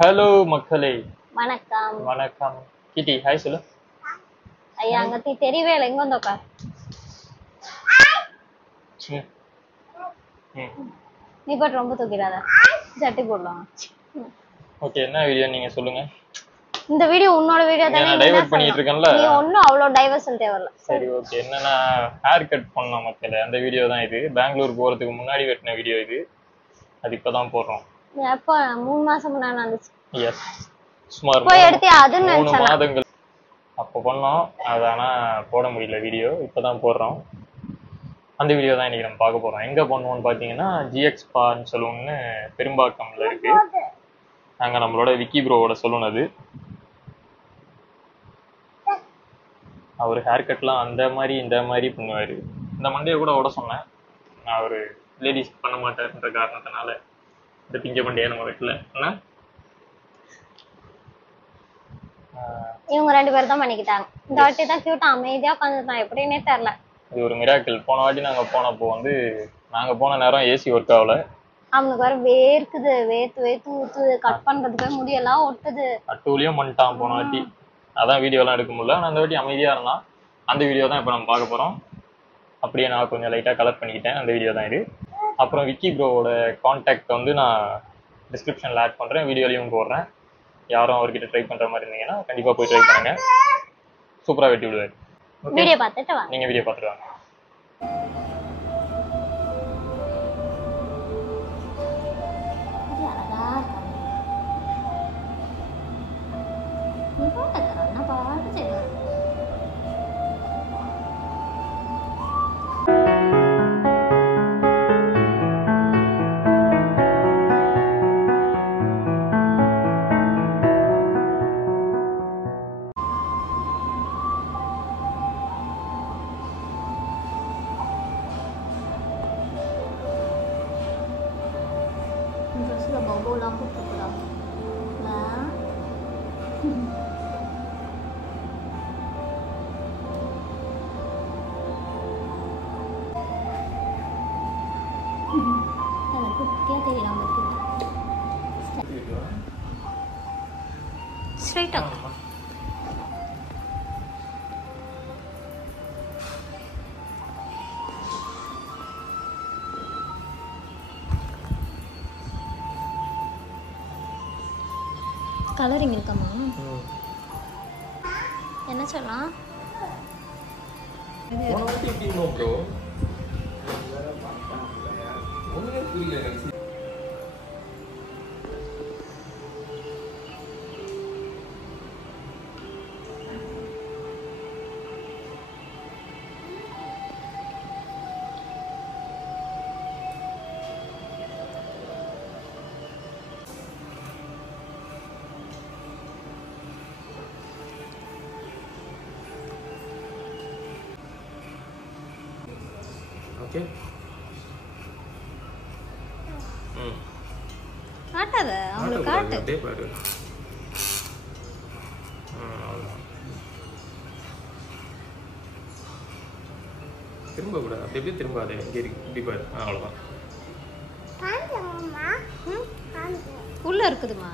Hello மக்களே, வணக்கம். வணக்கம். கிட்டி ஹாய் சொல்லு. ஐயா அங்கத்தி தெரியவே இல்லை, எங்க வந்து உட்கார். நீ பாட்டு ரொம்ப தூக்கிடாத, சட்டி போடலாம். ஓகே, என்ன வீடியோ நீங்க சொல்லுங்க. இந்த வீடியோ உன்னோட வீடியோ தானே, நான் டைவர்ட் பண்ணிட்டு இருக்கேன்ல. நீ ஒன்னும் அவ்வளவு டைவர்ஷன் தேவையில்ல. சரி ஓகே, என்னன்னா ஹேர் கட் பண்ணோம் மக்களே, அந்த வீடியோ தான் இது. பெங்களூர் போறதுக்கு முன்னாடி வெட்டின வீடியோ இது. அது இப்பதான் போடுறோம். எப்போ 3 மாசம் முன்னாடி வந்துச்சு. எஸ், சுமார் போய் எடுத்து அதுன்னு 3 நினைச்சேன். மாதங்கள் அப்போ பண்ணோம். அது ஆனா போட முடியல வீடியோ, இப்பதான் போடுறோம். அந்த வீடியோ தான் இன்னைக்கு நம்ம பார்க்க போறோம். எங்க பண்ணுவோம்னு பாத்தீங்கன்னா ஜிஎக்ஸ் பார்ன்னு சலூன்னு பெரும்பாக்கம்ல இருக்கு. அங்க நம்மளோட விக்கி ப்ரோவோட சலூன் அது. அவர் ஹேர் கட்லாம் அந்த மாதிரி இந்த மாதிரி பண்ணுவாரு. இந்த மண்டையை கூட விட சொன்னேன், நான் ஒரு லேடிஸ் பண்ண மாட்டேன்ற காரணத்தினால இந்த பிஞ்ச மண்டையை நம்ம வெட்டல. இவங்க 2 பேரும் தான் பண்ணிக்கிட்டாங்க. இந்த வாட்டி தான் கியூட்டா அமைதியா உட்காந்துருந்தான், எப்படின்னே தெரியல. இது ஒரு மிராக்கிள். போன வாட்டி நாங்க போனப்போ நாங்க போன நேரம் ஏசி ஒர்க் ஆகல. அவனுக்கு வேற வேர்க்குது, வேர்த்து ஊத்துது, கட் பண்றதுக்கு முடியெல்லாம் ஒட்டுது. அட்டூலியும் பண்ணிட்டான் போன வாட்டி. அதான் வீடியோ எல்லாம் எடுக்க முடியல. நான் அந்த வாட்டி அமைதியா இருந்தான். அந்த வீடியோ தான் இப்ப நம்ம பார்க்க போறோம். அப்படியே நான் கொஞ்சம் லைட்டா கலர் பண்ணிக்கிட்டேன். அந்த வீடியோ தான் இது. அப்புறம் விக்கி ப்ரோவோட கான்டாக்ட் நான் டிஸ்கிரிப்ஷன்ல ஆட் பண்றேன், வீடியோலையும் போடுறேன். யாரும் அவர்கிட்ட ட்ரை பண்ற மாதிரி இருந்தீங்கன்னா கண்டிப்பா போய் ட்ரை பண்ணுங்க. சூப்பரா வெட்டி விடுவாரு. வீடியோ பார்த்துட்டு வாங்க. நீங்க வீடியோ பார்த்துட்டு வாங்க. bau lampu pulang nah kalau putih dari rambut kita straight up colouring இருக்கமா என்ன சொல்லலாம் போன வாட்டி எப்படிங்க ப்ரோ ஒண்ணுமே புரியல எனக்கு. ஓகே காட்டாத அவங்களுக்கு காட்டு அப்படியே பாரு. திரும்ப கூட அப்படியே திரும்பாதே, இங்கே இருக்கு இப்படி பாரு. அவ்வளோதான். உள்ள இருக்குதுமா,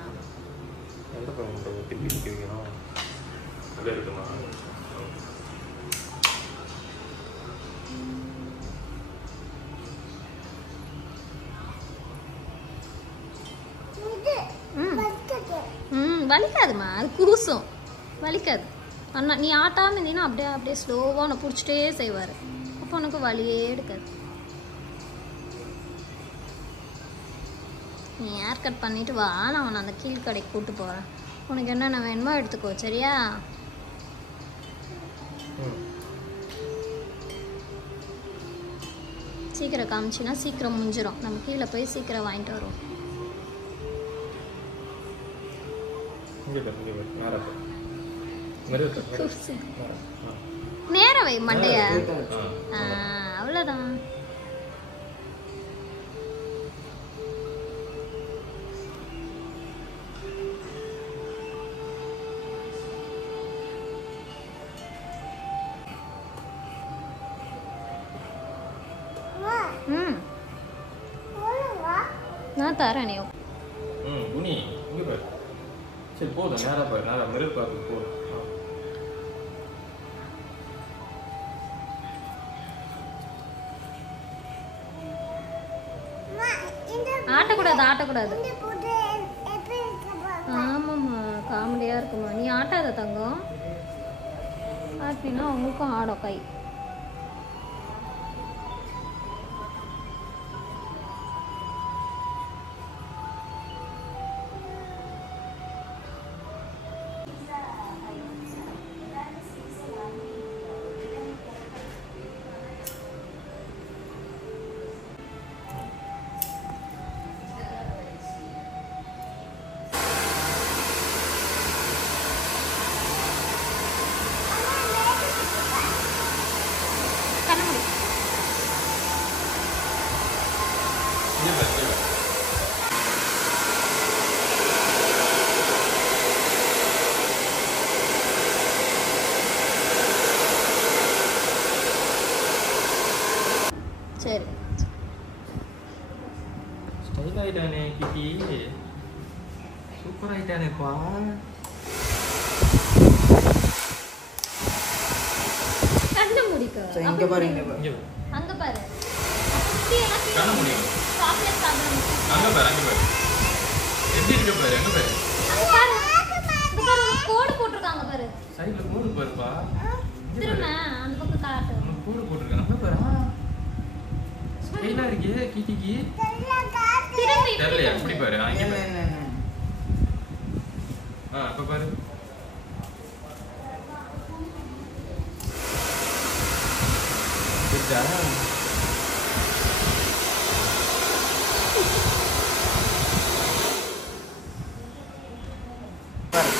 எந்த பக்கம் திருப்பி வைக்கணும். அங்கே இருக்குமா? வலிக்காதுமா, அது குருசும் வலிக்காது. அண்ணா நீ ஆட்டாமல் இருந்தீங்கன்னா அப்படியே அப்படியே ஸ்லோவாக உன்னை பிடிச்சிட்டே செய்வார், அப்போ உனக்கு வலியே எடுக்காது. நீ ஹேர் கட் பண்ணிட்டு வா, நான் உன்னை அந்த கீழ் கடைக்கு கூப்பிட்டு போகிறேன். உனக்கு என்னென்ன வேணுமோ எடுத்துக்கோ, சரியா? சீக்கிரம் காமிச்சின்னா சீக்கிரம் முடிஞ்சிடும். நம்ம கீழே போய் சீக்கிரம் வாங்கிட்டு வருவோம். நேரம் வை மண்டைய, அவ்வளோதான். நான் தரேன். குனி இங்க பாரு. சரி போதும், நேராக பாரு, நேராக மிரர் பார்த்து போதும். ஆட்டக்கூடாது. ஆமாம்மா, காமெடியாக இருக்குமா. நீ ஆட்டாத தங்கம், ஆட்டினா அவங்களுக்கும் ஆடும் கை. சரி, ஸ்டைல் ஆயிட்டானே கிட்டி, சூப்பர் ஆயிட்டானேப்பா. கண்ணை முடிக்க. இங்க பாரு, அங்க பாரு, கண்ணை முடியும். சாக்லேட் சாப்பிடணும். அங்க பாரு, அங்க பாரு, எப்படி இருக்க பாரு, அங்க பாரு. கோடு போட்டிருக்காங்க பாரு, சைடுல கோடு பாருப்பா. திரும்ப அந்த பக்கம் காட்டு. கோடு போட்டிருக்காங்க, அங்க பாரு. ஸ்டைலா இருக்கே கிட்டிக்கு. தெரியலையா? எப்படி பாரு, அங்க பாரு. அப்ப பாரு.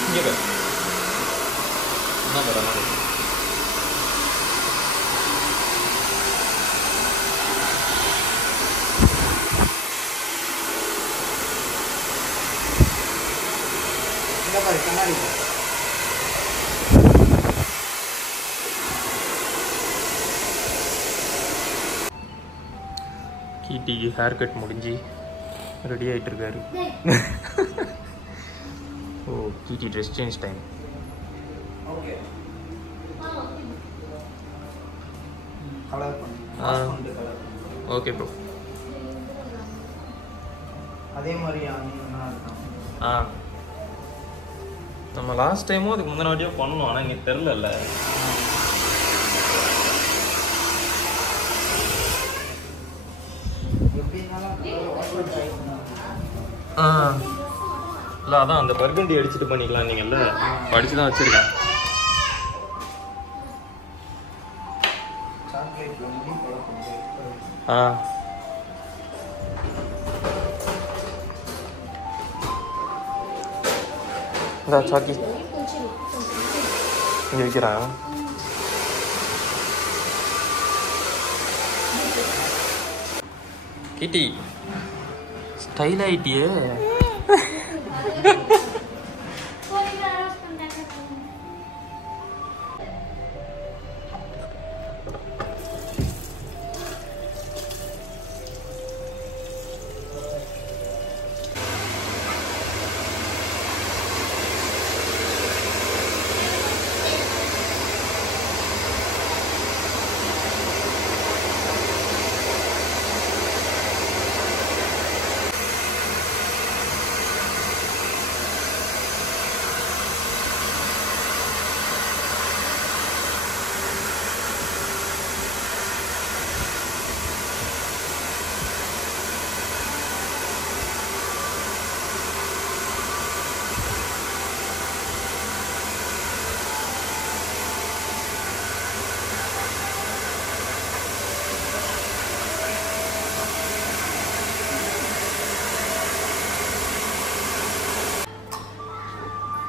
இங்க பாரு. என்ன பாரு, கண்ணாடி. கீட்டிக்கு ஹேர் கட் முடிஞ்சு ரெடி ஆகிட்டு இருக்காரு. ஓ, கீட்டி dress change time. Okay, colour பண்ணு. Okay bro. அதே மாதிரி நம்ம லாஸ்ட் டைமும் அதுக்கு முந்தின வாட்டியும் பண்ணணும், ஆனால் இங்கே தெரிலல்ல. இல்லை அதான் அந்த பர்கண்டி அடிச்சுட்டு பண்ணிக்கலாம். நீங்கள்ல படிச்சு தான் வச்சுருக்கேன். சாக்கி இங்கே வைக்கிறான். கிட்டி ஸ்டைல் ஆயிட்டியே.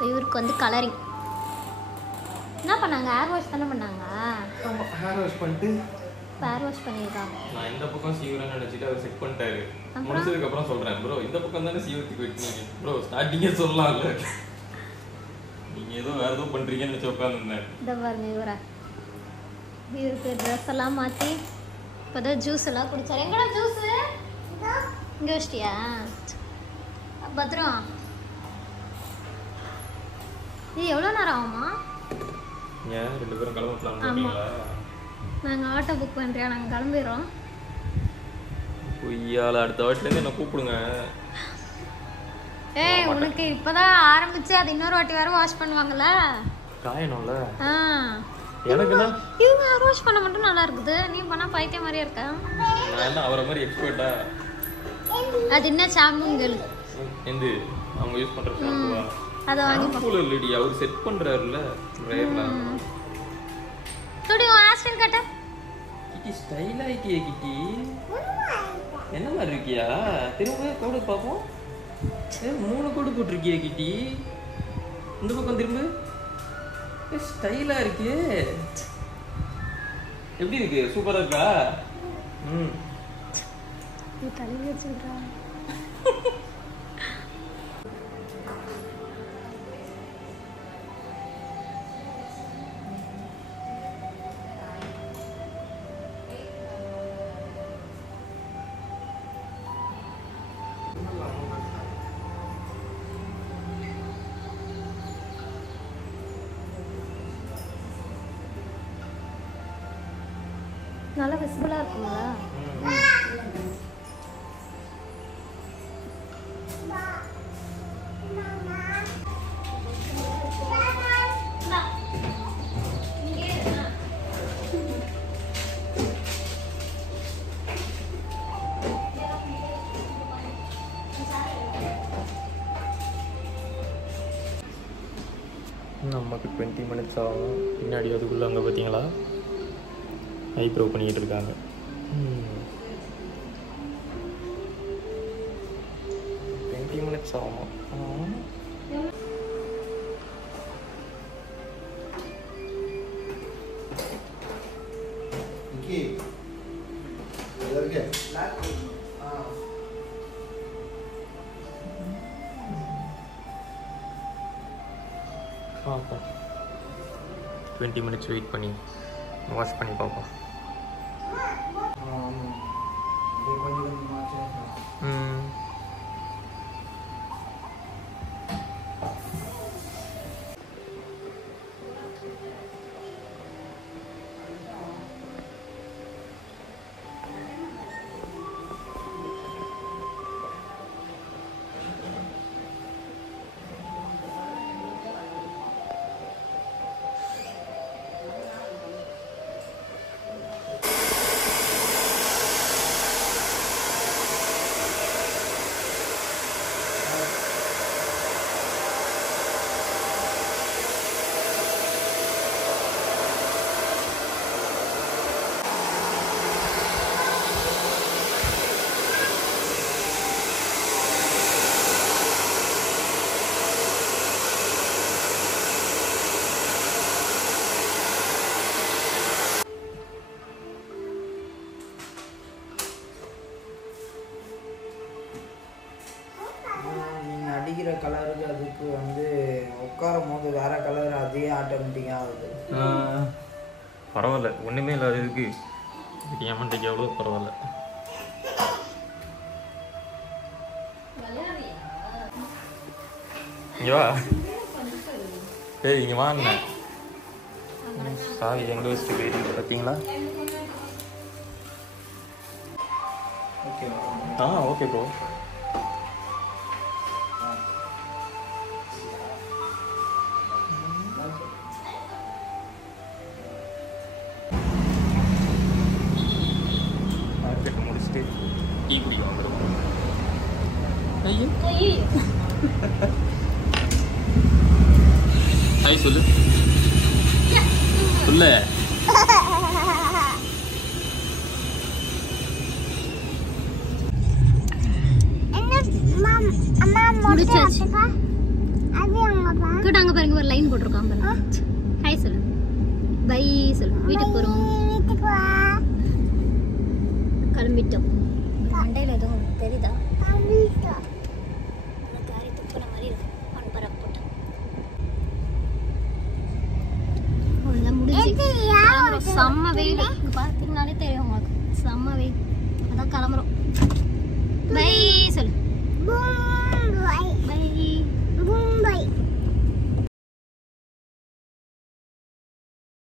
இவருக்கு வந்து கலரிங் என்ன பண்ணாங்க? ஹேர் வாஷ் தானே பண்ணாங்க. ஹேர் வாஷ் பண்ணிட்டு ஹேர் வாஷ் பண்ணியிருக்காங்க. நான் இந்த பக்கம் சீவரன்னு நினச்சிட்டு அவர் செக் பண்ணிட்டாரு. முடிச்சதுக்கு அப்புறம் சொல்கிறேன் ப்ரோ, இந்த பக்கம் தானே சீவத்துக்கு வெட்டினீங்க ப்ரோ. ஸ்டார்டிங்கே சொல்லலாம்ல, நீங்கள் ஏதோ வேறு ஏதோ பண்ணுறீங்கன்னு நினச்சி உட்காந்துருந்தேன். இந்த பாருங்க இவரா, இவருக்கு ட்ரெஸ் எல்லாம் மாற்றி இப்போதான் ஜூஸ் எல்லாம் குடிச்சாரு. எங்கடா ஜூஸு? இங்கே வச்சிட்டியா? பத்திரம் இது எவ்வளோ நேரம் ஆகுமா? ஏன் 2 பேரும் கிளம்பலாம்? நாங்கள் ஆட்டோ புக் பண்ணுறியா? நாங்கள் கிளம்பிடுறோம். பொய்யால அடுத்த வாட்டிலேருந்து என்ன கூப்பிடுங்க. ஏய் உனக்கு இப்போதான் ஆரம்பிச்சு அது இன்னொரு வாட்டி வேற வாஷ் பண்ணுவாங்கல்ல, காயணும்ல. எனக்குன்னா இவங்க வாஷ் பண்ண மட்டும் நல்லா இருக்குது, நீ பண்ணா பைத்தியம் மாதிரியா இருக்க. நான் என்ன அவரை மாதிரி எக்ஸ்பர்ட்டா? அது என்ன ஷாம்புன்னு கேளு. எந்த அவங்க யூஸ் பண்ற ஷாம்புவா? அத வாங்கி போல இல்லடி, அவர் செட் பண்றாருல ட்ரையர்ல. துடி உன் ஹேர் கட்ட கிட்டி ஸ்டைலா இருக்கே. கிட்டி என்ன மாதிரி இருக்கியா? திரும்ப கோடு பாப்போம். 3 கோடு போட்டிருக்கியா கிட்டி? இந்த பக்கம் திரும்ப. ஸ்டைலா இருக்கே. எப்படி இருக்கு? சூப்பரா இருக்கா? நீ தலையில வச்சிருக்கா? நல்லா விசிபிளா இருக்குங்களா? நமக்கு 20 minutes ஆகும். பின்னாடி அதுக்குள்ளே அங்கே பார்த்தீங்களா ஐப்ரோ பண்ணிக்கிட்டு இருக்காங்க. 20 minutes ஆகும். பார்ப்போம். 20 minutes வெயிட் பண்ணி வாஷ் பண்ணி பார்ப்போம். அடிக்கிற கலருக்கு அதுக்கு வந்து உட்காரும் போது வேற கலர் அதே ஆட்டோமேட்டிக்காக ஆகுது. பரவாயில்ல, ஒன்றுமே இல்லாத இதுக்கு ஏமாண்டிக்கு எவ்வளோ பரவாயில்ல. இங்கே வா. ஏய் இங்கே வாங்க. சாவி எங்கே வச்சுட்டு போயிருக்கு பார்த்தீங்களா? Okay bro. மார்க்கெட் முடிச்சுட்டு டீ குடிக்க வந்துடும். ஐயோ ஹாய் சொல்லு சொல்லு. முடிச்சாச்சு. அங்க பாருங்க ஒரு லைன் போட்டிருக்கான் பாருங்க. ஹாய் சொல்லு, பை சொல்லு. வீட்டுக்கு போறோம், கிளம்பிட்டோம். மண்டையில எதுவும் தெரியுதா? காரி துப்புன மாதிரி இருக்கு. பரப்பு போட்டேன். அவ்வளோதான் முடிஞ்சு. செம்ம வெயில். இங்க பார்த்தீங்கன்னாலே தெரியும் உங்களுக்கு, செம்ம வெயில். அதான் கிளம்புறோம். பை சொல்லு.